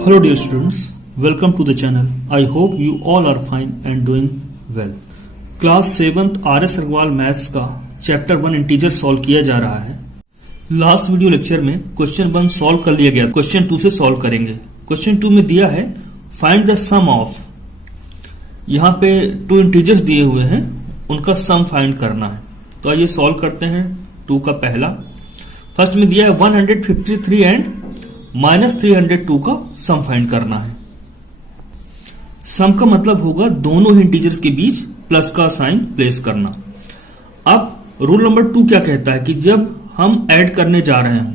Hello dear students, welcome to the channel. I hope you all are fine and doing well. Class 7th RS Agarwal maths का chapter 1 integer solve किया जा रहा है। Last video lecture में question 1 solve कर लिया गया, question 2 से सॉल्व करेंगे। क्वेश्चन 2 में दिया है फाइंड द सम ऑफ, यहाँ पे 2 इंटीजर्स दिए हुए हैं, उनका सम फाइंड करना है। तो आइए सॉल्व करते हैं। 2 का पहला, फर्स्ट में दिया है 153 एंड -302 का सम फाइंड करना है। सम का मतलब होगा दोनों ही इंटीजर्स के बीच प्लस का साइन प्लेस करना। अब रूल नंबर 2 क्या कहता है कि जब हम ऐड करने जा रहे हों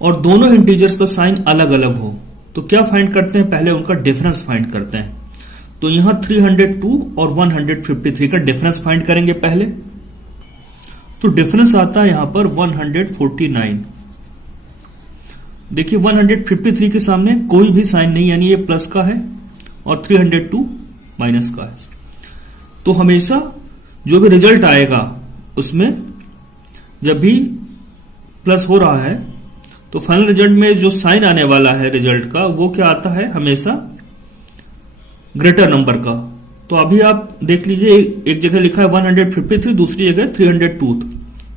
और दोनों इंटीजर्स का साइन अलग अलग हो तो क्या फाइंड करते हैं, पहले उनका डिफरेंस फाइंड करते हैं। तो यहां 302 और 153 का डिफरेंस फाइंड करेंगे पहले। तो डिफरेंस आता है यहां पर 149। देखिए 153 के सामने कोई भी साइन नहीं, यानी ये प्लस का है और 302 माइनस का है। तो हमेशा जो भी रिजल्ट आएगा उसमें जब भी प्लस हो रहा है तो फाइनल रिजल्ट में जो साइन आने वाला है रिजल्ट का, वो क्या आता है, हमेशा ग्रेटर नंबर का। तो अभी आप देख लीजिए, एक जगह लिखा है 153, दूसरी जगह 302।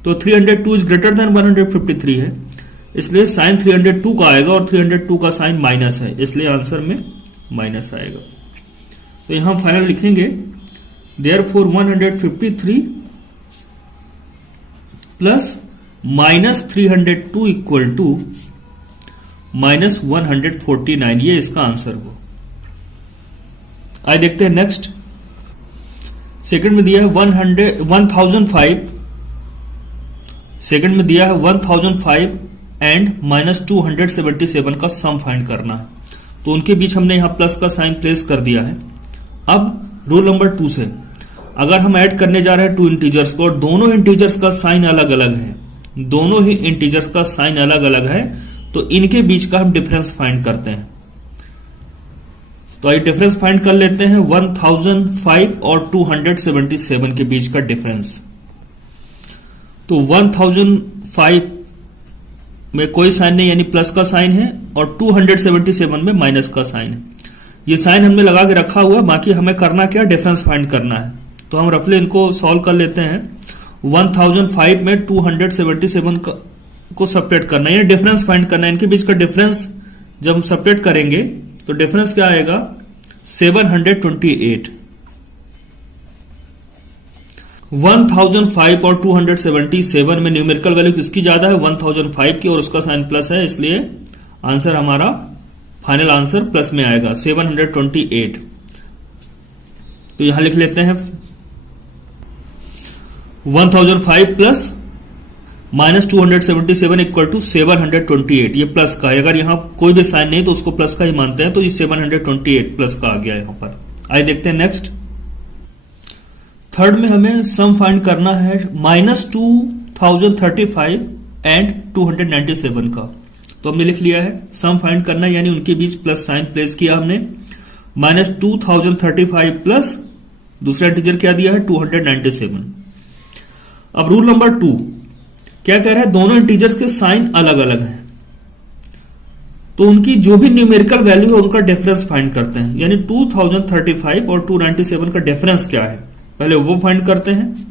तो 302 इज ग्रेटर देन 153 है, इसलिए साइन 302 का आएगा और 302 का साइन माइनस है, इसलिए आंसर में माइनस आएगा। तो यहां फाइनल लिखेंगे देयरफॉर 153 प्लस -302 इक्वल टू -149, ये इसका आंसर हो। आइए देखते हैं नेक्स्ट। सेकंड में दिया है 1005, सेकंड में दिया है 1005 एंड -277 का सम फाइंड करना है। तो उनके बीच हमने यहां प्लस का साइन प्लेस कर दिया है। अब रूल नंबर 2 से अगर हम ऐड करने जा रहे हैं 2 इंटीजर्स को और दोनों इंटीजर्स का साइन अलग अलग है, दोनों ही इंटीजर्स का साइन अलग अलग है, तो इनके बीच का हम डिफरेंस फाइंड करते हैं। तो आइए डिफरेंस फाइंड कर लेते हैं। 1005 और 277 के बीच का डिफरेंस। तो 1005 में कोई साइन नहीं, यानी प्लस का साइन है, और 277 में माइनस का साइन है। ये साइन हमने लगा के रखा हुआ है, बाकी हमें करना क्या, डिफरेंस फाइंड करना है। तो हम रफली इनको सॉल्व कर लेते हैं। 1005 में 277 को सपरेट करना है, यानी डिफरेंस फाइंड करना है। इनके बीच का डिफरेंस जब हम सपरेट करेंगे तो डिफरेंस क्या आएगा, 728। 1005 और 277 में न्यूमेरिकल वैल्यू किसकी ज्यादा है, 1005 की, और उसका साइन प्लस है, इसलिए आंसर हमारा फाइनल आंसर प्लस में आएगा 728। तो यहां लिख लेते हैं 1005 प्लस -277 इक्वल टू 728। ये प्लस का है, अगर यहां कोई भी साइन नहीं तो उसको प्लस का ही मानते हैं, तो ये 728 प्लस का आ गया यहां पर। आइए देखते हैं नेक्स्ट। थर्ड में हमें सम फाइंड करना है -2035 एंड 297 का। तो हमने लिख लिया है सम फाइंड करना है, यानी उनके बीच प्लस साइन प्लेस किया हमने। -2035 प्लस दूसरा इंटीजर क्या दिया है, 297। अब रूल नंबर 2 क्या कह रहा है, दोनों इंटीजर्स के साइन अलग अलग हैं, तो उनकी जो भी न्यूमेरिकल वैल्यू है उनका डिफरेंस फाइंड करते हैं। यानी 2035 और 297 का डिफरेंस क्या है, पहले वो फाइंड करते हैं।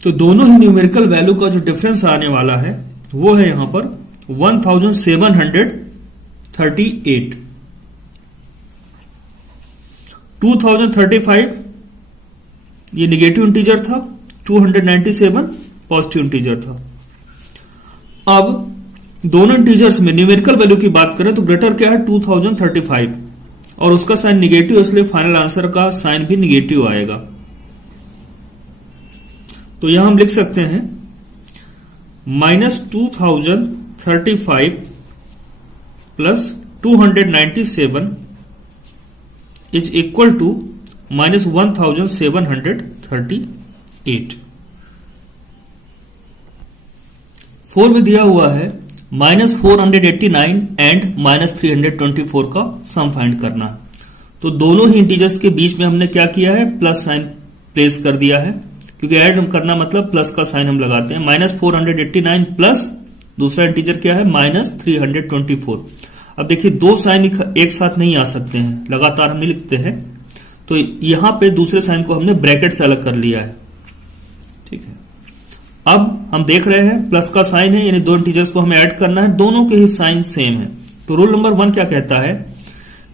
तो दोनों ही न्यूमेरिकल वैल्यू का जो डिफरेंस आने वाला है वो है यहां पर 1738। 2035 ये निगेटिव इंटीजर था, 297 पॉजिटिव इंटीजर था। अब दोनों इंटीजर्स में न्यूमेरिकल वैल्यू की बात करें तो ग्रेटर क्या है, 2035, और उसका साइन निगेटिव, इसलिए फाइनल आंसर का साइन भी निगेटिव आएगा। तो यहां हम लिख सकते हैं -2035 प्लस 297 इज इक्वल टू -1738। 4 में दिया हुआ है -489 एंड -324 का सम फाइंड करना है। तो दोनों ही इंटीजर्स के बीच में हमने क्या किया है, प्लस साइन प्लेस कर दिया है। क्योंकि ऐड करना मतलब प्लस का साइन हम लगाते हैं। -489 प्लस दूसरा इंटीजर क्या है -324। अब देखिए दो साइन एक साथ नहीं आ सकते हैं, लगातार हम नहीं लिखते हैं, तो यहां पे दूसरे साइन को हमने ब्रैकेट से अलग कर लिया है। ठीक है, अब हम देख रहे हैं प्लस का साइन है, यानी दो इंटीजर्स को हमें ऐड करना है, दोनों के ही साइन सेम है। तो रूल नंबर 1 क्या कहता है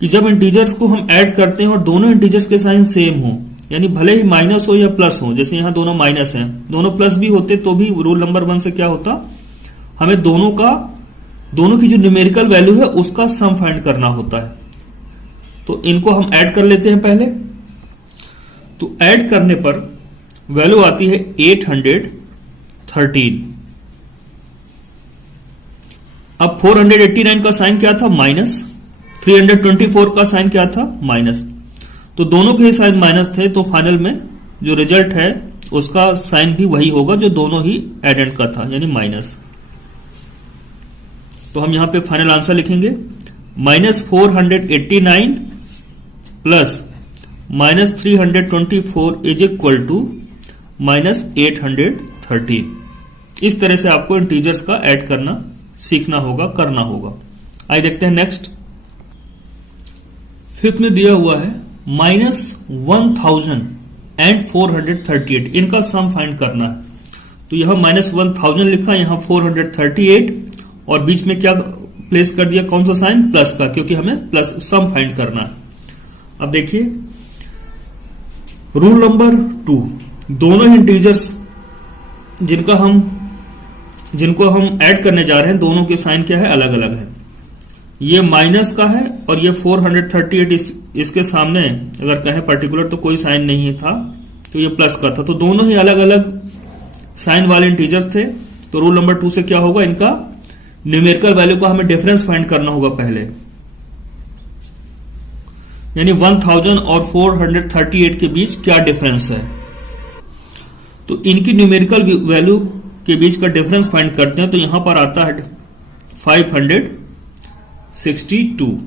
कि जब इंटीजर्स को हम ऐड करते हैं और दोनों इंटीजर्स के साइन सेम हो, यानी भले ही माइनस हो या प्लस हो, जैसे यहां दोनों माइनस हैं, दोनों प्लस भी होते तो भी रूल नंबर 1 से क्या होता, हमें दोनों की जो न्यूमेरिकल वैल्यू है उसका सम फाइंड करना होता है। तो इनको हम ऐड कर लेते हैं पहले। तो ऐड करने पर वैल्यू आती है 813। अब 489 का साइन क्या था माइनस, 324 का साइन क्या था माइनस, तो दोनों के ही साइन माइनस थे, तो फाइनल में जो रिजल्ट है उसका साइन भी वही होगा जो दोनों ही एडेंट का था, यानी माइनस। तो हम यहां पे फाइनल आंसर लिखेंगे -489 प्लस -324 इज इक्वल टू -813। इस तरह से आपको इंटीजर्स का ऐड करना सीखना होगा, करना होगा। आइए देखते हैं नेक्स्ट। फिफ्थ में दिया हुआ है -1000 एंड 438, इनका सम फाइंड करना है। तो यहां -1000 लिखा, यहां 438 और बीच में क्या प्लेस कर दिया, कौन सा साइन, प्लस का, क्योंकि हमें प्लस सम फाइंड करना है। अब देखिए रूल नंबर 2, दोनों ही इंटीजर्स जिनको हम ऐड करने जा रहे हैं, दोनों के साइन क्या है, अलग अलग है। ये माइनस का है और ये 438 इसके सामने अगर कहें पर्टिकुलर तो कोई साइन नहीं था, तो ये प्लस का था, तो दोनों ही अलग अलग साइन वाले इंटीजर्स थे। तो रूल नंबर 2 से क्या होगा, इनका न्यूमेरिकल वैल्यू का हमें डिफरेंस फाइंड करना होगा पहले, यानी 1000 और 438 के बीच क्या डिफरेंस है। तो इनकी न्यूमेरिकल वैल्यू के बीच का डिफरेंस फाइंड करते हैं। तो यहां पर आता है 562,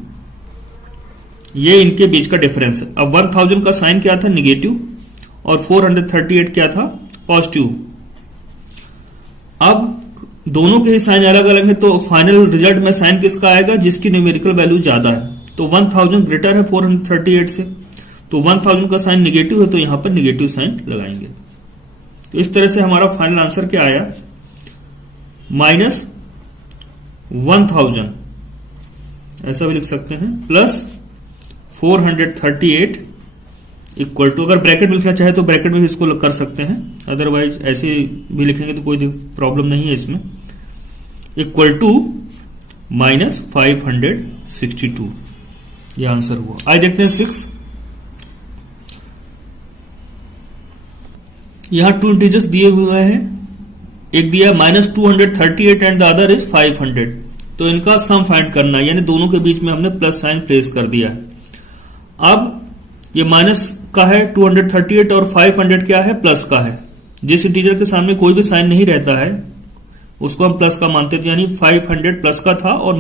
ये इनके बीच का डिफरेंस है। अब 1000 का साइन क्या था, निगेटिव, और 438 क्या था, पॉजिटिव। अब दोनों के ही साइन अलग अलग है, तो फाइनल रिजल्ट में साइन किसका आएगा, जिसकी न्यूमेरिकल वैल्यू ज्यादा है। तो 1000 ग्रेटर है 438 से, तो 1000 का साइन निगेटिव है, तो यहां पर निगेटिव साइन लगाएंगे। तो इस तरह से हमारा फाइनल आंसर क्या आया, -1000 ऐसा भी लिख सकते हैं, प्लस 438 इक्वल टू, अगर ब्रैकेट में लिखना चाहे तो ब्रैकेट में भी इसको कर सकते हैं, अदरवाइज ऐसे भी लिखेंगे तो कोई प्रॉब्लम नहीं है इसमें, इक्वल टू -562। यह आंसर हुआ। आइए देखते हैं 6। यहां 2 इंटीजर्स दिए हुए हैं, एक दिया -238 एंड द अदर इज 500, तो इनका सम फाइंड करना है, यानी दोनों के बीच में हमने प्लस साइन प्लेस कर दिया है। अब ये माइनस का है 238 और 500 क्या है, प्लस का है। जिस इंटीजर के सामने कोई भी साइन नहीं रहता है उसको हम प्लस का मानते थे, यानी 500 प्लस का था और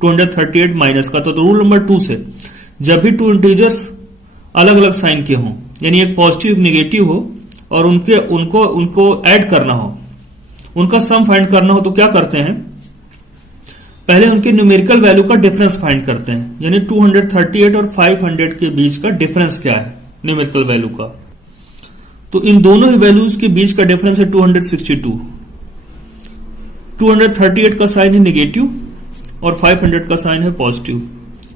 238 माइनस का था। तो रूल नंबर 2 से जब भी 2 इंटीजर्स अलग अलग साइन के हों, यानी एक पॉजिटिव एक निगेटिव हो और उनको ऐड करना हो, उनका सम फाइंड करना हो, तो क्या करते हैं, पहले उनके न्यूमेरिकल वैल्यू का डिफरेंस फाइंड करते हैं, यानी 238 और 500 के बीच का डिफरेंस क्या है न्यूमेरिकल वैल्यू का। तो इन दोनों ही वैल्यूज के बीच का डिफरेंस है 262। 238 का साइन है निगेटिव और 500 का साइन है पॉजिटिव,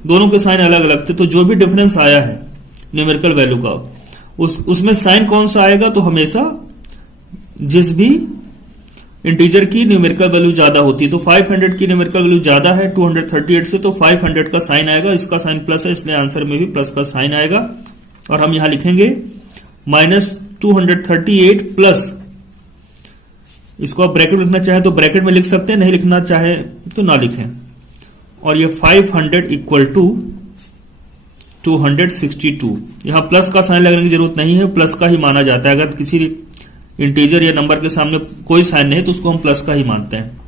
दोनों के साइन अलग अलग थे, तो जो भी डिफरेंस आया है न्यूमेरिकल वैल्यू का उसमें साइन कौन सा आएगा, तो हमेशा जिस भी इंटीजर की न्यूमेरिकल वैल्यू ज्यादा होती है, तो 500 की न्यूमेरिकल वैल्यू ज्यादा है 238 से, तो 500 का साइन आएगा, इसका साइन प्लस है इसलिए आंसर में भी प्लस का साइन आएगा। और हम यहां लिखेंगे -238 प्लस, इसको आप ब्रैकेट में लिखना चाहे तो ब्रैकेट में लिख सकते हैं, नहीं लिखना चाहे तो ना लिखें। और ये 500 इक्वल टू 262, यहां प्लस का साइन लगाने की जरूरत नहीं है, प्लस का ही माना जाता है। अगर किसी इंटीजर या नंबर के सामने कोई साइन नहीं तो उसको हम प्लस का ही मानते हैं।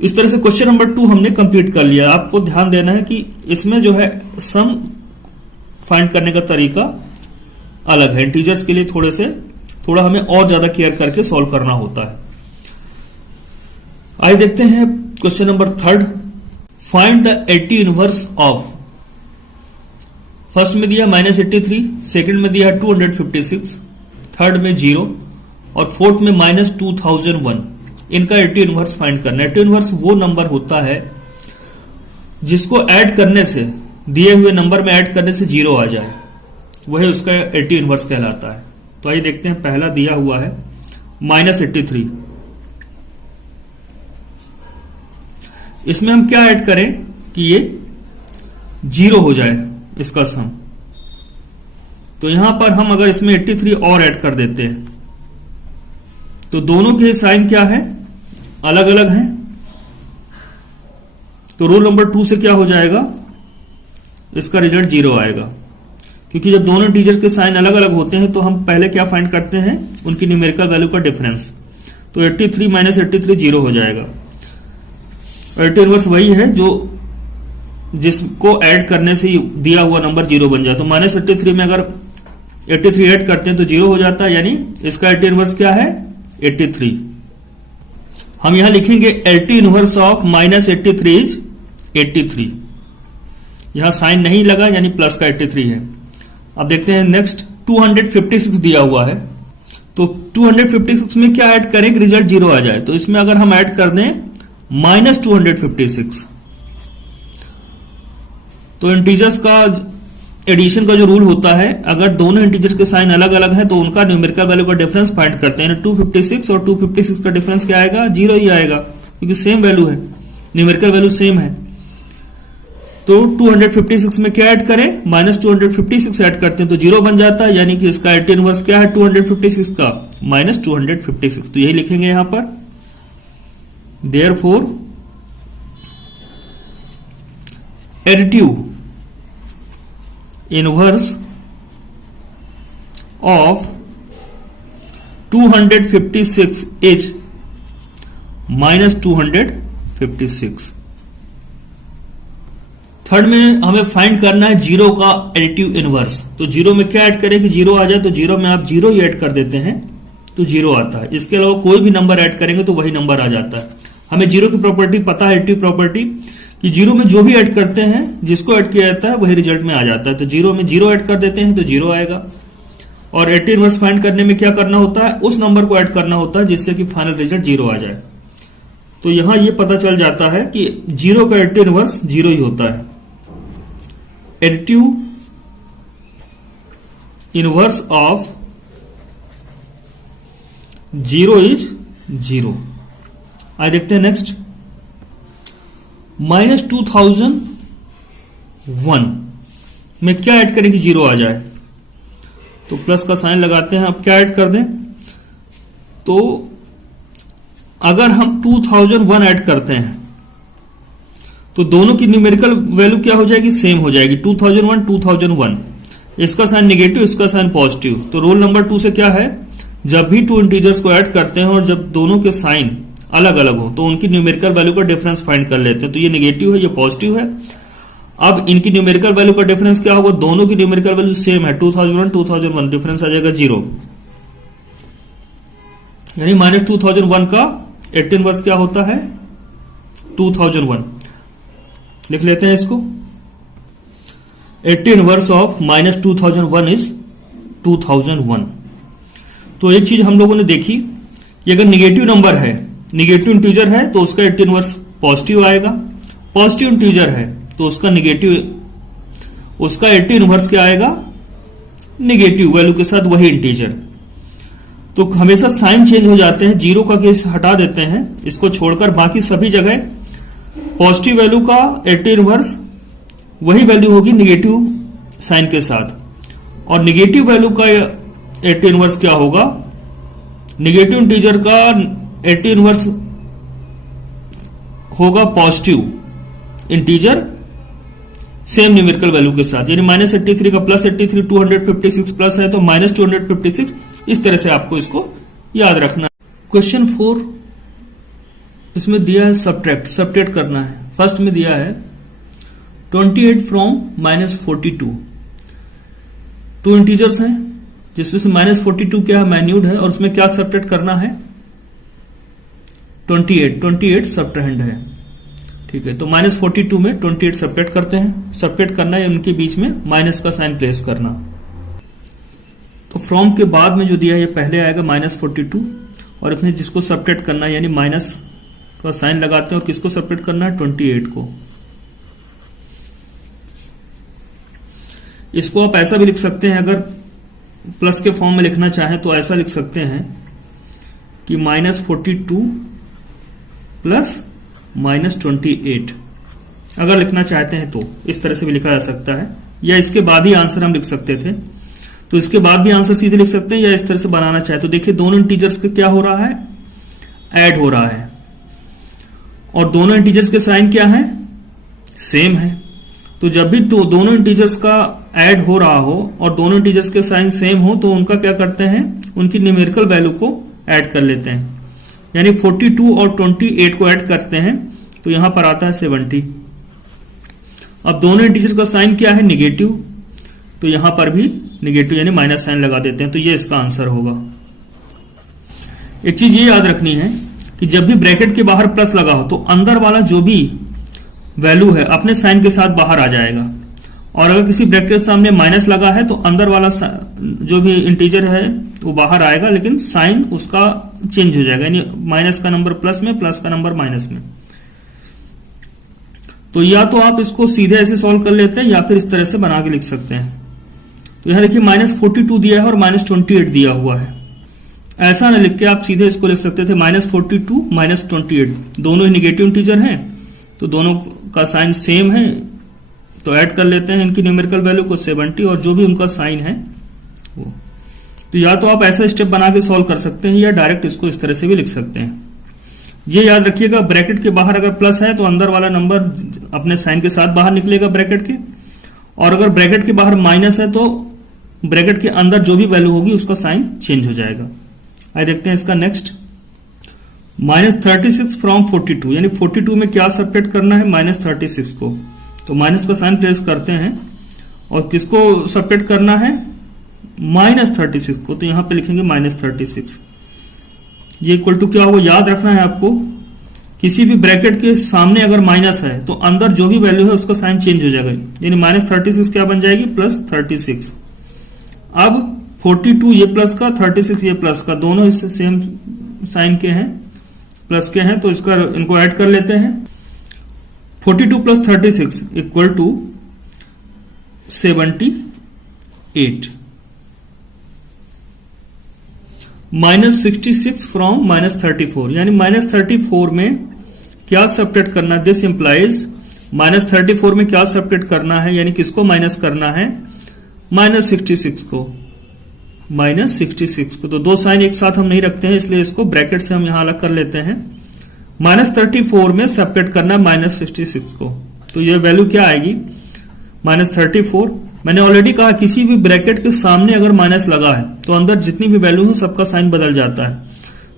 इस तरह से क्वेश्चन नंबर 2 हमने कंप्लीट कर लिया। आपको ध्यान देना है कि इसमें जो है सम फाइंड करने का तरीका अलग है, इंटीजर्स के लिए थोड़ा हमें और ज्यादा केयर करके सॉल्व करना होता है। आइए देखते हैं question number 3। Find the 80 inverse of, first में दिया -83, सेकंड में दिया 256, थर्ड में 0 और फोर्थ में -2001। इनका 80 इनवर्स फाइंड करना है। 80 इनवर्स वो नंबर होता है जिसको ऐड करने से, दिए हुए नंबर में ऐड करने से 0 आ जाए, वही उसका 80 इनवर्स कहलाता है। तो आइए देखते हैं, पहला दिया हुआ है -83। इसमें हम क्या ऐड करें कि ये 0 हो जाए इसका सम। तो यहां पर हम अगर इसमें 83 और ऐड कर देते हैं तो दोनों के साइन क्या है, अलग अलग हैं। तो रूल नंबर 2 से क्या हो जाएगा, इसका रिजल्ट 0 आएगा, क्योंकि जब दोनों इंटीजर्स के साइन अलग अलग होते हैं तो हम पहले क्या फाइंड करते हैं, उनकी न्यूमेरिकल वैल्यू का डिफरेंस। तो 83 - 83 0 हो जाएगा। 80 इनवर्स वही है जो जिसको ऐड करने से दिया हुआ नंबर 0 बन जाए। तो -83 में अगर 83 ऐड करते हैं तो 0 हो जाता है, यानी इसका 80 इनवर्स क्या है, 83। हम यहां लिखेंगे 80 इनवर्स ऑफ -83 इज 83। यहां साइन नहीं लगा, यानी प्लस का 83 है। अब देखते हैं नेक्स्ट, 256 दिया हुआ है। तो 256 में क्या ऐड करें कि रिजल्ट 0 आ जाए। तो इसमें अगर हम ऐड कर दें -256, तो इंटीजर्स का एडिशन का जो रूल होता है, अगर दोनों इंटीजर्स के साइन अलग अलग है तो उनका न्यूमेरिकल वैल्यू का डिफरेंस फाइंड करते हैं। 256 और 256 का डिफरेंस क्या आएगा, 0 ही आएगा, क्योंकि सेम वैल्यू है, न्यूमेरिकल वैल्यू सेम है। तो 256 में क्या ऐड करें, -256 ऐड करते हैं तो 0 बन जाता है, यानी कि इसका 80 इनवर्स क्या है 256 का, -256। तो यही लिखेंगे यहां पर, therefore additive inverse of 256 is -256। Third में हमें फाइंड करना है 0 का एडिटिव इनवर्स। तो 0 में क्या ऐड करें कि 0 आ जाए, तो 0 में आप 0 ही ऐड कर देते हैं तो 0 आता है। इसके अलावा कोई भी नंबर ऐड करेंगे तो वही नंबर आ जाता है। हमें 0 की प्रॉपर्टी पता है, एडिटिव प्रॉपर्टी, कि 0 में जो भी ऐड करते हैं, जिसको ऐड किया जाता है वही रिजल्ट में आ जाता है। तो 0 में 0 ऐड कर देते हैं तो 0 आएगा। और 80 इनवर्स फाइंड करने में क्या करना होता है, उस नंबर को ऐड करना होता है जिससे कि फाइनल रिजल्ट 0 आ जाए। तो यहां यह पता चल जाता है कि 0 का 80 इनवर्स 0 ही होता है। Additive inverse of 0 is 0। आइए देखते हैं नेक्स्ट, -2001 में क्या ऐड करें कि 0 आ जाए। तो प्लस का साइन लगाते हैं। अब क्या ऐड कर दें, तो अगर हम 2001 ऐड करते हैं तो दोनों की न्यूमेरिकल वैल्यू क्या हो जाएगी, सेम हो जाएगी। 2001 इसका साइन नेगेटिव, इसका साइन पॉजिटिव। तो रूल नंबर 2 से क्या है, जब भी टू इंटीजर्स को ऐड करते हैं और जब दोनों के साइन अलग अलग हो तो उनकी न्यूमेरिकल वैल्यू का डिफरेंस फाइंड कर लेते हैं। तो ये नेगेटिव है, ये पॉजिटिव है। अब इनकी न्यूमेरिकल वैल्यू का डिफरेंस क्या होगा, दोनों की न्यूमेरिकल वैल्यू सेम है, 2001 डिफरेंस आ जाएगा 0, यानी -2001 का 80 इनवर्स क्या होता है, 2001। लिख लेते हैं इसको, 80 इनवर्स ऑफ -2001 इज 2001। तो एक चीज हम लोगों ने देखी कि अगर निगेटिव नंबर है, निगेटिव इंटीजर है तो उसका 80 इनवर्स पॉजिटिव आएगा, पॉजिटिव इंटीजर है तो उसका 80 इनवर्स क्या आएगा, निगेटिव वैल्यू के साथ वही इंटीजर। तो हमेशा साइन चेंज हो जाते हैं। 0 का केस हटा देते हैं, इसको छोड़कर बाकी सभी जगह पॉजिटिव वैल्यू का 80 इनवर्स वही वैल्यू होगी निगेटिव साइन के साथ, और निगेटिव वैल्यू का 80 इनवर्स क्या होगा, निगेटिव इंटीजर का 80 इनवर्स होगा positive integer same numerical value के साथ, यानी -83 का +83 256 प्लस है तो -256। इस तरह से आपको इसको याद रखना। क्वेश्चन 4 इसमें दिया है सब्ट्रैक्ट करना है। फर्स्ट में दिया है 28 फ्रॉम -42। टू इंटीजर्स हैं, जिसमें से -42 क्या है, मैन्यूड है, और उसमें क्या सब्ट्रैक्ट करना है, 28 सब्ट्रैक्ट है। ठीक है, तो -42 में 28 सब्ट्रैक्ट करते हैं। सब्ट्रैक्ट करना है, उनके बीच में माइनस का साइन प्लेस करना। तो फ्रॉम के बाद में जो दिया है ये पहले आएगा -42, और इसमें जिसको सब्ट्रैक्ट करना है यानी माइनस का साइन लगाते हैं, और किसको सब्ट्रैक्ट करना है, 28 को। इसको आप ऐसा भी लिख सकते हैं, अगर प्लस के फॉर्म में लिखना चाहें तो ऐसा लिख सकते हैं कि -42 प्लस -28, अगर लिखना चाहते हैं तो इस तरह से भी लिखा जा सकता है, या इसके बाद ही आंसर हम लिख सकते थे, तो इसके बाद भी आंसर सीधे लिख सकते हैं, या इस तरह से बनाना चाहे तो देखिए दोनों इंटीजर्स के क्या हो रहा है, ऐड हो रहा है, और दोनों इंटीजर्स के साइन क्या है, सेम है। तो जब भी तो दोनों इंटीजर्स का ऐड हो रहा हो और दोनों इंटीजर्स के साइन सेम हो तो उनका क्या करते हैं, उनकी न्यूमेरिकल वैल्यू को ऐड कर लेते हैं, यानी 42 और 28 को ऐड करते हैं तो यहां पर आता है 70। अब दोनों इंटीजर्स का साइन क्या है, निगेटिव, तो यहां पर भी निगेटिव यानी माइनस साइन लगा देते हैं, तो ये इसका आंसर होगा। एक चीज ये याद रखनी है कि जब भी ब्रैकेट के बाहर प्लस लगा हो तो अंदर वाला जो भी वैल्यू है अपने साइन के साथ बाहर आ जाएगा, और अगर किसी ब्रैकेट के सामने माइनस लगा है तो अंदर वाला जो भी इंटीजर है वो बाहर आएगा, लेकिन साइन उसका चेंज हो जाएगा, यानी माइनस का नंबर प्लस में, प्लस का नंबर माइनस में। तो या तो आप इसको सीधे ऐसे सॉल्व कर लेते हैं या फिर इस तरह से बना के लिख सकते हैं। तो यहां देखिए -42 दिया है और -28 दिया हुआ है, ऐसा ना लिख के आप सीधे इसको लिख सकते थे -42 -28, दोनों ही निगेटिव इंटीजर हैं तो दोनों का साइन सेम है, तो ऐड कर लेते हैं इनकी न्यूमेरिकल वैल्यू को 70, और जो भी उनका साइन है वो। तो या तो आप ऐसा स्टेप बना के सॉल्व कर सकते हैं या डायरेक्ट इसको इस तरह से भी लिख सकते हैं। ये याद रखिएगा, ब्रैकेट के बाहर अगर प्लस है तो अंदर वाला नंबर अपने साइन के साथ बाहर निकलेगा ब्रैकेट के, और अगर ब्रैकेट के बाहर माइनस है तो ब्रैकेट के अंदर जो भी वैल्यू होगी उसका साइन चेंज हो जाएगा। आइए देखते हैं इसका नेक्स्ट, -36 फ्रॉम 42, यानी 42 में क्या सब्ट्रैक्ट करना है, -36 को, तो माइनस का साइन प्लेस करते हैं, और किसको सब्ट्रैक्ट करना है, -36 को, तो यहां पे लिखेंगे -36। ये इक्वल टू क्या होगा, याद रखना है आपको, किसी भी ब्रैकेट के सामने अगर माइनस है तो अंदर जो भी वैल्यू है उसका साइन चेंज हो जाएगा, यानी -36 क्या बन जाएगी, +36। अब 42 ये प्लस का, 36 ये प्लस का, दोनों इससे सेम साइन के हैं, प्लस के हैं, तो इसका इनको ऐड कर लेते हैं। 42 + 36 इक्वल टू 78। -66 फ्रॉम -34, यानी -34 में क्या सब्ट्रैक्ट करना, दिस इंप्लाइज -34 में क्या सब्ट्रैक्ट करना है, यानी किसको माइनस करना है, -66 को, -66 को। तो दो साइन एक साथ हम नहीं रखते हैं, इसलिए इसको ब्रैकेट से हम यहां अलग कर लेते हैं। -34 में सब्ट्रैक्ट करना है -66 को, तो ये वैल्यू क्या आएगी, -34। मैंने ऑलरेडी कहा किसी भी ब्रैकेट के सामने अगर माइनस लगा है तो अंदर जितनी भी वैल्यू है सबका साइन बदल जाता है,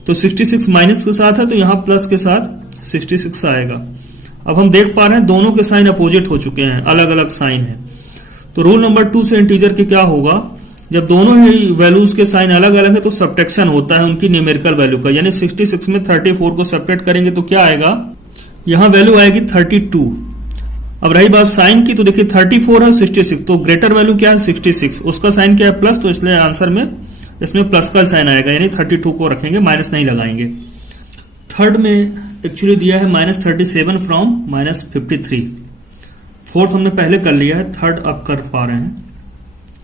तो 66 माइनस के साथ है तो यहां प्लस के साथ 66 आएगा। अब हम देख पा रहे हैं दोनों के साइन अपोजिट हो चुके हैं, अलग अलग साइन है। तो रूल नंबर 2 से इंटीजर के क्या होगा, जब दोनों ही वैल्यूज के साइन अलग अलग है तो सब्ट्रैक्शन होता है उनकी न्यूमेरिकल वैल्यू का, यानी 66 में 34 को सब्ट्रैक्ट करेंगे तो क्या आएगा, यहां वैल्यू आएगी 32। अब रही बात साइन की, तो देखिए 34 है 66, तो ग्रेटर वैल्यू क्या है 66, उसका साइन क्या है प्लस, तो इसलिए आंसर में इसमें प्लस का साइन आएगा, यानी 32 को रखेंगे, माइनस नहीं लगाएंगे। थर्ड में एक्चुअली दिया है -37 फ्रॉम -53। फोर्थ हमने पहले कर लिया है, थर्ड अब कर पा रहे हैं,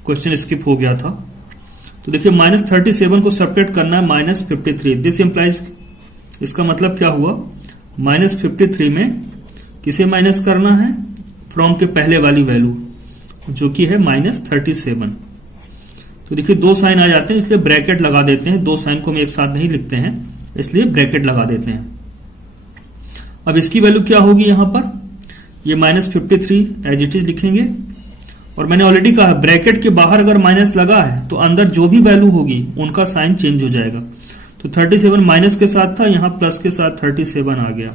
क्वेश्चन स्किप हो गया था। तो देखिए -37 को सब्ट्रैक्ट करना है -53, दिस इंप्लाइज, इसका मतलब क्या हुआ, -53 में किसे माइनस करना है, फ्रॉम के पहले वाली वैल्यू जो कि है -37। तो देखिए दो साइन आ जाते हैं, इसलिए ब्रैकेट लगा देते हैं, दो साइन को हम एक साथ नहीं लिखते हैं, इसलिए ब्रैकेट लगा देते हैं। अब इसकी वैल्यू क्या होगी, यहां पर ये -53 एज इट इज लिखेंगे, और मैंने ऑलरेडी कहा ब्रैकेट के बाहर अगर माइनस लगा है तो अंदर जो भी वैल्यू होगी उनका साइन चेंज हो जाएगा। तो 37 माइनस के साथ था, यहां प्लस के साथ 37 आ गया।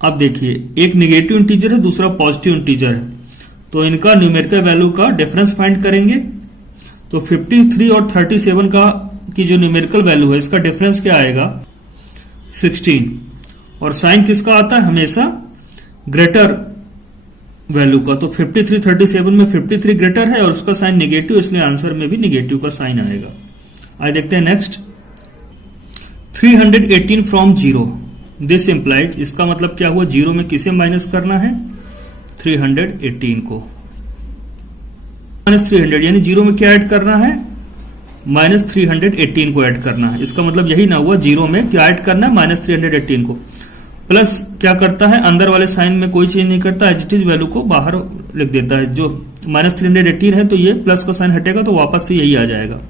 अब देखिए एक निगेटिव इंटीजर है, दूसरा पॉजिटिव इंटीजर है, तो इनका न्यूमेरिकल वैल्यू का डिफरेंस फाइंड करेंगे। तो 53 और 37 की जो न्यूमेरिकल वैल्यू है इसका डिफरेंस क्या आएगा 16, और साइन किसका आता है हमेशा ग्रेटर वैल्यू का। तो 53 37 में 53 ग्रेटर है और उसका साइन नेगेटिव, इसलिए आंसर में भी नेगेटिव का साइन आएगा। आइए देखते हैं नेक्स्ट। 318 फ्रॉम 0, दिस इंप्लाइज, इसका मतलब क्या हुआ, जीरो में किसे माइनस करना है 318 को, -300 यानी जीरो में क्या ऐड करना है -318 को ऐड करना है। इसका मतलब यही ना हुआ, जीरो में क्या ऐड करना है -318 को, प्लस क्या करता है अंदर वाले साइन में कोई चेंज नहीं करता, एज इट इज वैल्यू को बाहर लिख देता है। जो -318 है तो ये प्लस का साइन हटेगा तो वापस से यही आ जाएगा।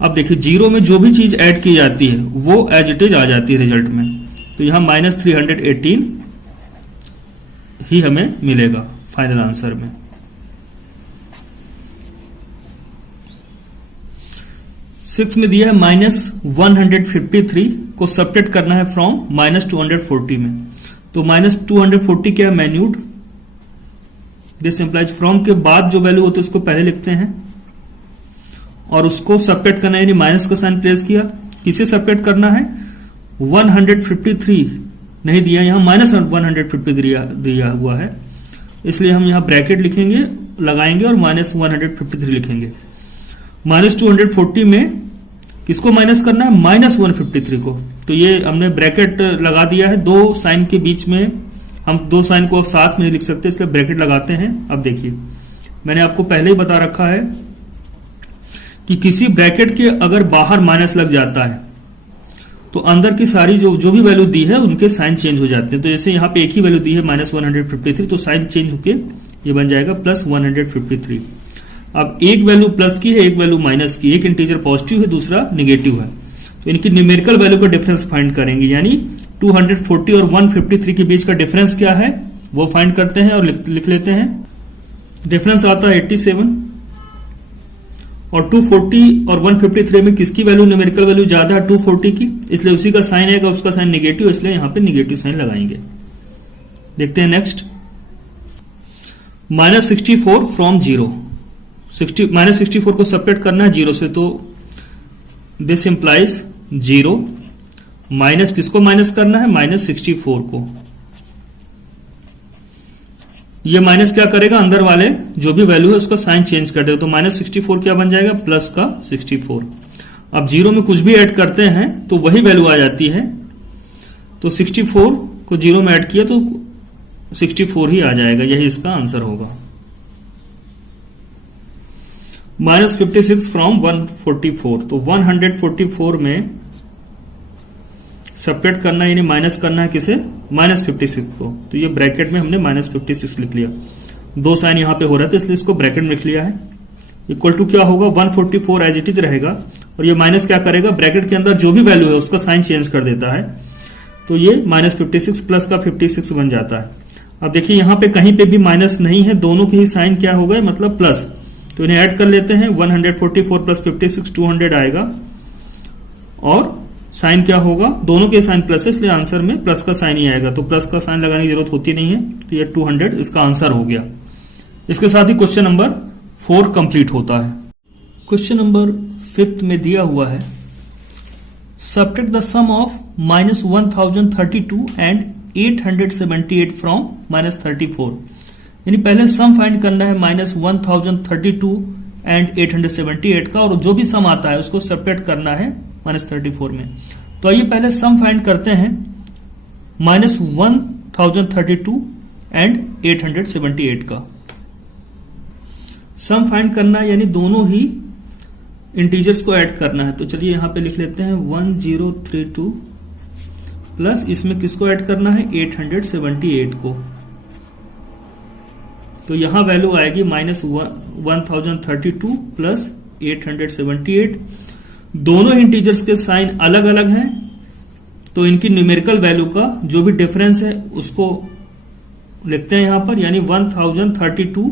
अब देखिए जीरो में जो भी चीज ऐड की जाती है वो एज इट इज आ जाती है रिजल्ट में, तो यहां -318 ही हमें मिलेगा फाइनल आंसर में। सिक्स में दिया है -153 को सब्ट्रैक्ट करना है फ्रॉम -240 में, तो -240 क्या है मैन्यूड, दिस इंप्लाइज फ्रॉम के बाद जो वैल्यू होती है उसको पहले लिखते हैं और उसको सब्ट्रैक्ट करना है, यानी माइनस का साइन प्लेस किया। किसे सब्ट्रैक्ट करना है 153 नहीं दिया, यहां -153 दिया हुआ है, इसलिए हम यहां ब्रैकेट लिखेंगे लगाएंगे और -153 लिखेंगे। -240 में किसको माइनस करना है -153 को, तो ये हमने ब्रैकेट लगा दिया है। दो साइन के बीच में हम दो साइन को साथ में नहीं लिख सकते, इसलिए ब्रैकेट लगाते हैं। अब देखिए मैंने आपको पहले ही बता रखा है कि किसी ब्रैकेट के अगर बाहर माइनस लग जाता है तो अंदर की सारी जो भी वैल्यू दी है उनके साइन चेंज हो जाते हैं। तो जैसे यहां पे एक ही वैल्यू दी है -153, तो साइन चेंज होके ये बन जाएगा +153। अब एक वैल्यू प्लस की है एक वैल्यू माइनस की, एक इंटीजर पॉजिटिव है दूसरा नेगेटिव है, तो इनकी न्यूमेरिकल वैल्यू का डिफरेंस फाइंड करेंगे, यानी 240 और 153 के बीच का डिफरेंस क्या है वो फाइंड करते हैं और लिख लेते हैं। डिफरेंस आता है 87, और 240 और 153 में किसकी वैल्यू न्यूमेरिकल वैल्यू ज्यादा है 240 की, इसलिए उसी का साइन आएगा, उसका साइन नेगेटिव, इसलिए यहां पे नेगेटिव साइन लगाएंगे। देखते हैं नेक्स्ट। -64 फ्रॉम 0, -64 को सेपरेट करना है 0 से, तो दिस इंप्लाइज 0 माइनस किसको माइनस करना है -64 को। ये माइनस क्या करेगा अंदर वाले जो भी वैल्यू है उसका साइन चेंज कर देगा, तो -64 क्या बन जाएगा प्लस का 64। अब 0 में कुछ भी ऐड करते हैं तो वही वैल्यू आ जाती है, तो 64 को 0 में ऐड किया तो 64 ही आ जाएगा, यही इसका आंसर होगा। -56 फ्रॉम 144, तो 144 में सब्ट्रैक्ट करना है, यानी माइनस करना है किसे -56 को, तो ये ब्रैकेट में हमने -56 लिख लिया। दो साइन यहां पे हो रहे थे इसलिए इसको ब्रैकेट में लिख लिया है। इक्वल टू क्या होगा 144 एज इट इज रहेगा, और ये माइनस क्या करेगा ब्रैकेट के अंदर जो भी वैल्यू है उसका साइन चेंज कर देता है, तो ये -56 प्लस का 56 बन जाता है। अब देखिए यहां पे कहीं पे भी माइनस नहीं है, दोनों के ही साइन क्या हो गए मतलब प्लस, तो इन्हें ऐड कर लेते हैं। 144 प्लस 56 200 आएगा, और साइन क्या होगा दोनों के साइन प्लस है इसलिए आंसर में प्लस का साइन ही आएगा, तो प्लस का साइन लगाने की जरूरत होती नहीं है, तो ये 200 इसका आंसर हो गया। इसके साथ ही क्वेश्चन नंबर 4 कंप्लीट होता है। क्वेश्चन नंबर 5 में दिया हुआ है subtract the sum of -1032 and 878 from -34, यानी पहले सम फाइंड करना है -1032 एंड 878 का, और जो भी सम आता है उसको सब्ट्रैक्ट करना है -34 में। तो आइए पहले सम फाइंड करते हैं -1032 एंड 878 का। सम फाइंड करना है यानी दोनों ही इंटीजर्स को ऐड करना है, तो चलिए यहां पे लिख लेते हैं 1032 प्लस इसमें किसको ऐड करना है 878 को, तो यहां वैल्यू आएगी -1032 प्लस 878। दोनों इंटीजर्स के साइन अलग अलग हैं, तो इनकी न्यूमेरिकल वैल्यू का जो भी डिफरेंस है उसको लिखते हैं यहां पर, यानी 1032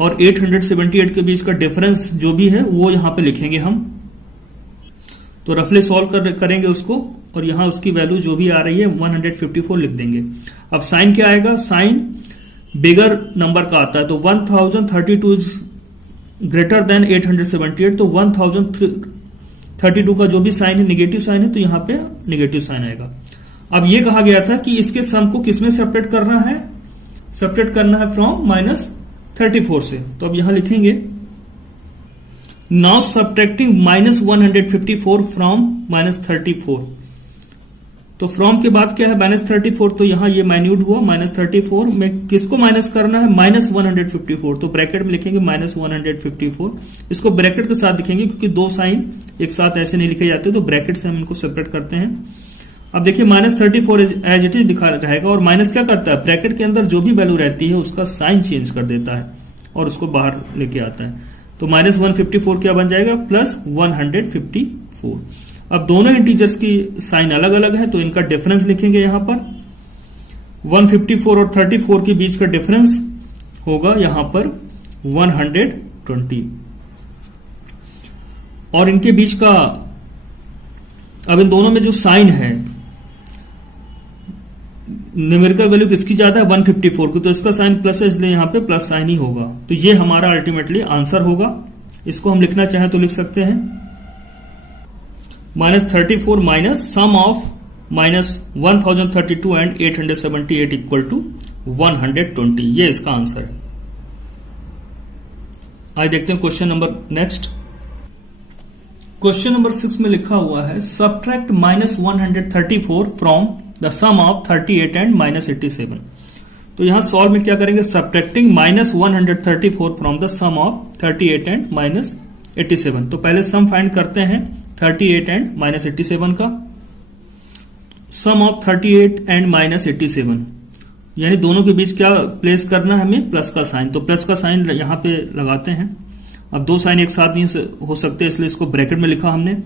और 878 के बीच का डिफरेंस जो भी है वो यहां पे लिखेंगे हम। तो रफली सॉल्व करेंगे उसको, और यहां उसकी वैल्यू जो भी आ रही है 154 लिख देंगे। अब साइन क्या आएगा, साइन बिगर नंबर का आता है, तो 1032 ग्रेटर देन 878, तो 1032 का जो भी साइन है नेगेटिव साइन है, तो यहां पे नेगेटिव साइन आएगा। अब ये कहा गया था कि इसके सम को किसमें सेपरेट करना है, सेपरेट करना है फ्रॉम -34 से। तो अब यहां लिखेंगे नाउ सब्ट्रैक्टिंग -154 फ्रॉम -34। तो फ्रॉम के बाद क्या है -34, तो यहां ये माइन्यूट हुआ -34 में किसको माइनस करना है -154, तो ब्रैकेट में लिखेंगे -154। इसको ब्रैकेट के साथ लिखेंगे क्योंकि दो साइन एक साथ ऐसे नहीं लिखे जाते, तो ब्रैकेट से हम इनको सेपरेट करते हैं। अब देखिए -34 एज इट इज दिखा रहेगा, और माइनस क्या करता है, ब्रैकेट के अंदर जो भी वैल्यू रहती है उसका साइन चेंज कर देता है और उसको बाहर लेके आता है। तो -154 क्या बन जाएगा +154। अब दोनों इंटीजर्स की साइन अलग अलग है, तो इनका डिफरेंस लिखेंगे यहां पर। 154 और 34 के बीच का डिफरेंस होगा यहां पर 120, और इनके बीच का, अब इन दोनों में जो साइन है, न्यूमेरिकल वैल्यू किसकी ज्यादा है 154 की, तो इसका साइन प्लस है, इसलिए यहां पे प्लस साइन ही होगा। तो ये हमारा अल्टीमेटली आंसर होगा। इसको हम लिखना चाहें तो लिख सकते हैं -34 minus sum of -1032 and 878 equal to 120। ये इसका आंसर है। आइए देखते हैं question number next. Question number 6 में लिखा हुआ है subtract -134 from the sum of 38 and -87। तो यहां सॉल्व में क्या करेंगे, subtracting -134 from the sum of 38 and -87। तो पहले सम फाइंड करते हैं 38 एंड -87 का। सम ऑफ 38 एंड -87, यानी दोनों के बीच क्या प्लेस करना है हमें, प्लस का साइन। तो प्लस का साइन यहां पे लगाते हैं। अब दो साइन एक साथ नहीं हो सकते, इसलिए इसको ब्रैकेट में लिखा हमने।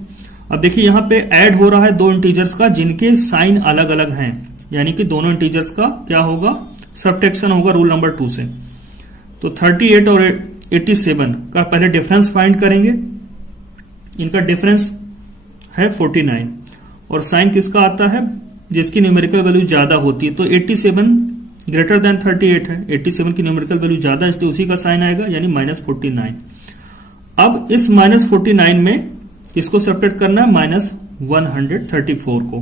अब देखिए यहां पे ऐड हो रहा है दो इंटीजर्स का जिनके साइन अलग अलग हैं, यानी कि दोनों इंटीजर्स का क्या होगा, सब्ट्रैक्शन होगा रूल नंबर 2 से। तो 38 और 87 का पहले डिफरेंस फाइंड करेंगे। इनका डिफरेंस है 49, और साइन किसका आता है, जिसकी न्यूमेरिकल वैल्यू ज्यादा होती है। तो 87 ग्रेटर देन 38 है, 87 की न्यूमेरिकल वैल्यू ज्यादा है, इसलिए उसी का साइन आएगा, यानी -49। अब इस -49 में किसको सेपरेट करना है, -134 को।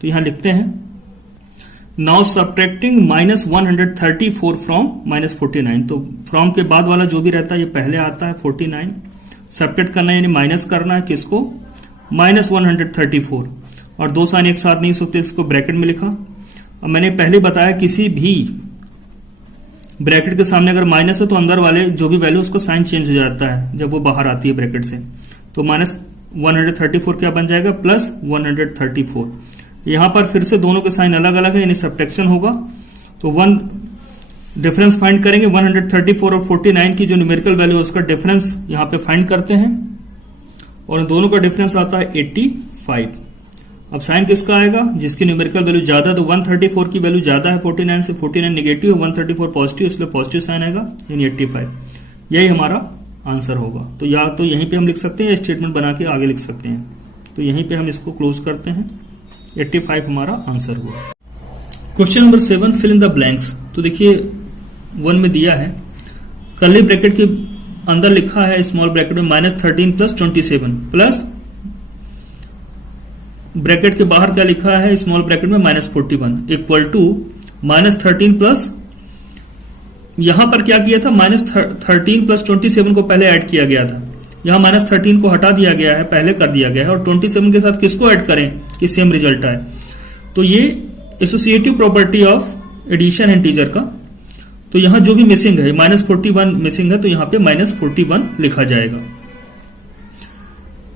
तो यहां लिखते हैं नाउ सब्ट्रैक्टिंग -134 फ्रॉम -49। तो फ्रॉम के बाद वाला जो भी रहता है ये पहले आता है 49। सब्ट्रैक्ट करना है यानी माइनस करना है किसको, -134, और दो साइन एक साथ नहीं सकते, इसको ब्रैकेट में लिखा। अब मैंने पहले बताया किसी भी ब्रैकेट के सामने अगर माइनस है तो अंदर वाले जो भी वैल्यू उसका साइन चेंज हो जाता है जब वो बाहर आती है ब्रैकेट से। तो -134 क्या बन जाएगा, +134। यहां पर फिर से दोनों के साइन अलग अलग है, यानी सब्ट्रैक्शन होगा। तो डिफरेंस फाइंड करेंगे 134 और 49 की जो न्यूमेरिकल वैल्यू है उसका डिफरेंस यहां पे फाइंड करते हैं, और दोनों का डिफरेंस आता है 85। अब साइन किसका आएगा, जिसकी न्यूमेरिकल वैल्यू ज्यादा, तो 134 की वैल्यू ज्यादा है 49 से, 49 नेगेटिव है, 134 पॉजिटिव, इसलिए पॉजिटिव साइन आएगा, यानी 85। यही हमारा आंसर होगा। तो या तो यहीं पे हम लिख सकते हैं या स्टेटमेंट बना के आगे लिख सकते हैं। तो यहीं पे हम इसको क्लोज करते हैं, 85 हमारा आंसर हुआ। Question number 7 fill in the blanks. तो देखिए 1 में दिया है कर्ली ब्रैकेट के अंदर लिखा है स्मॉल ब्रैकेट में -13 + 27 प्लस ब्रैकेट के बाहर क्या लिखा है स्मॉल ब्रैकेट में -41 इक्वल टू -13 प्लस, यहां पर क्या किया था, -13 + 27 को पहले ऐड किया गया था, यहां -13 को हटा दिया गया है, पहले कर दिया गया है, और 27 के साथ किसको ऐड करें कि सेम रिजल्ट आए। तो ये associative property of addition integer का। तो यहां जो भी मिसिंग है, -41 मिसिंग है, तो यहां पे -41 लिखा जाएगा।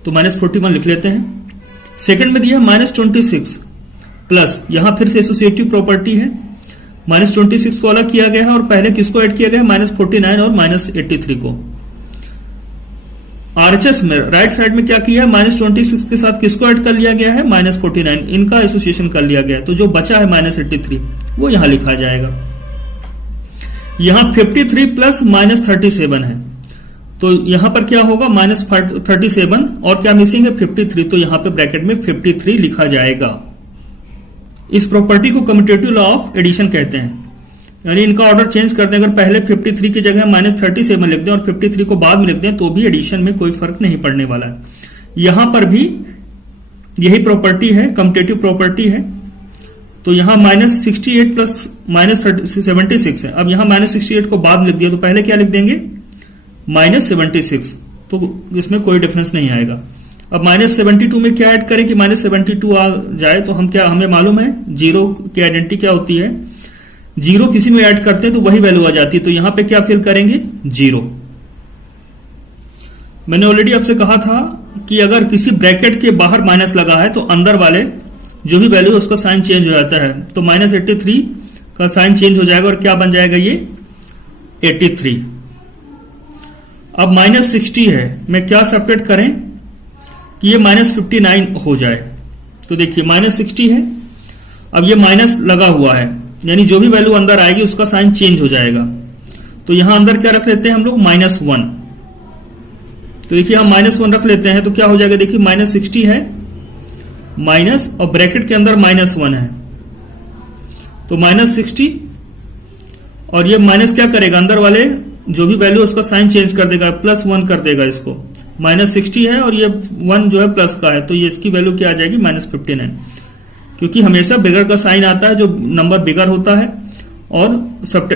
तो -41 लिख लेते हैं। सेकंड में दिया -26 प्लस, यहां फिर से एसोसिएटिव प्रॉपर्टी है, -26 को अलग किया गया है और पहले किसको ऐड किया गया है, -49 और -83 को। आरएचएस में राइट साइड में क्या किया है, -26 के साथ किसको ऐड कर लिया गया है, -49, इनका एसोसिएशन कर लिया गया है। तो जो बचा है -83 वो यहां लिखा जाएगा। यहां 53 प्लस -37 है, तो यहां पर क्या होगा, -37 और क्या मिसिंग है, 53, तो यहां पे ब्रैकेट में 53 लिखा जाएगा। इस प्रॉपर्टी को कम्यूटेटिव लॉ ऑफ एडिशन कहते हैं। यानी इनका ऑर्डर चेंज कर दें। अगर पहले 53 की जगह -37 लिख दें और 53 को बाद में लिख दें तो भी एडिशन में कोई फर्क नहीं पड़ने वाला है। यहां पर भी यही प्रॉपर्टी है, कम्यूटेटिव प्रॉपर्टी है। तो यहां -68 प्लस -76 है। अब यहां -68 को बाद में लिख दिया तो पहले क्या लिख देंगे, -76, तो इसमें कोई डिफरेंस नहीं आएगा। अब -72 में क्या ऐड करें कि -72 आ जाए, तो हमें मालूम है जीरो की आइडेंटिटी क्या होती है, जीरो किसी में ऐड करते हैं तो वही वैल्यू आ जाती है। तो यहां पे क्या फिल करेंगे, 0। मैंने ऑलरेडी आपसे कहा था कि अगर किसी ब्रैकेट के बाहर माइनस लगा है तो अंदर वाले जो भी वैल्यू है उसका साइन चेंज हो जाता है। तो -83 का साइन चेंज हो जाएगा और क्या बन जाएगा, ये 83। अब -60 है, मैं क्या सेपरेट करें कि ये -59 हो जाए। तो देखिए -60 है, अब ये माइनस लगा हुआ है, यानी जो भी वैल्यू अंदर आएगी उसका साइन चेंज हो जाएगा। तो यहां अंदर क्या रख लेते हैं हम लोग, -1। तो देखिए हम -1 रख लेते हैं तो क्या हो जाएगा, देखिए -60 है माइनस और ब्रैकेट के अंदर -1 है, तो -60 और ये माइनस क्या करेगा, अंदर वाले जो भी वैल्यू उसका साइन चेंज कर देगा, +1 कर देगा इसको। -60 है और ये 1 जो है प्लस का है, तो ये इसकी वैल्यू क्या आ जाएगी, -59, क्योंकि हमेशा बिगर का साइन आता है, जो नंबर बिगर होता है। और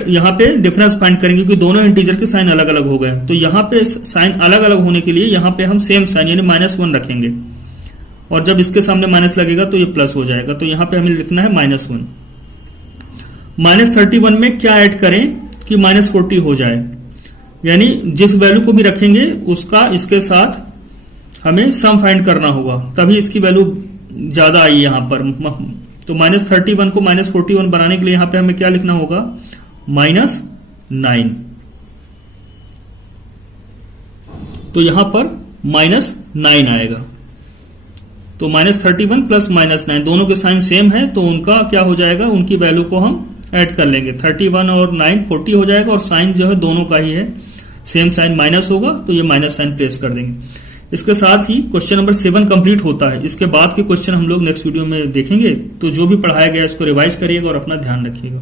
यहां पे डिफरेंस फाइंड करेंगे क्योंकि दोनों इंटीजर के साइन अलग अलग हो गए। तो यहां पे साइन अलग अलग होने के लिए यहां पे हम सेम साइन यानी -1 रखेंगे, और जब इसके सामने माइनस लगेगा तो ये प्लस हो जाएगा। तो यहां पे हमें लिखना है -1। -31 में क्या ऐड करें कि -40 हो जाए, यानी जिस वैल्यू को भी रखेंगे उसका इसके साथ हमें सम फाइंड करना होगा, तभी इसकी वैल्यू ज्यादा आई यहां पर। तो -31 को -41 बनाने के लिए यहां पे हमें क्या लिखना होगा, -9। तो यहां पर -9 आएगा। तो -31 प्लस -9 दोनों के साइन सेम है, तो उनका क्या हो जाएगा, उनकी वैल्यू को हम ऐड कर लेंगे। 31 और 9 40 हो जाएगा, और साइन जो है दोनों का ही है, सेम साइन माइनस होगा, तो ये माइनस साइन प्लेस कर देंगे। इसके साथ ही क्वेश्चन नंबर 7 कंप्लीट होता है। इसके बाद के क्वेश्चन हम लोग नेक्स्ट वीडियो में देखेंगे। तो जो भी पढ़ाया गया इसको रिवाइज करिएगा और अपना ध्यान रखिएगा।